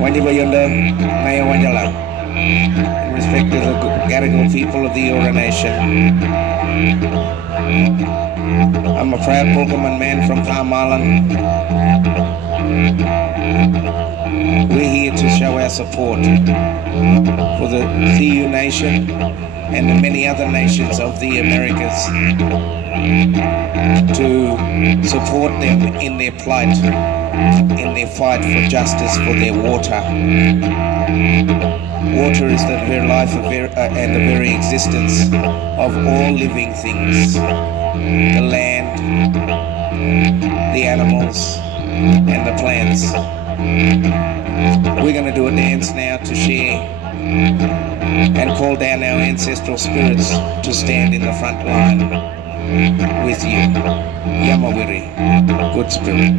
Wanjibayunda, Naya Wanjala, in respect to the Gadigal people of the Eora Nation. I'm a proud Pulkaman man from Palm We're here to show our support for the Theu Nation and the many other nations of the Americas, to support them in their plight, in their fight for justice for their water. Water is the very life and the very existence of all living things. The land, the animals, and the plants. We're going to do a dance now to share and call down our ancestral spirits to stand in the front line with you. Yamawiri, good spirit.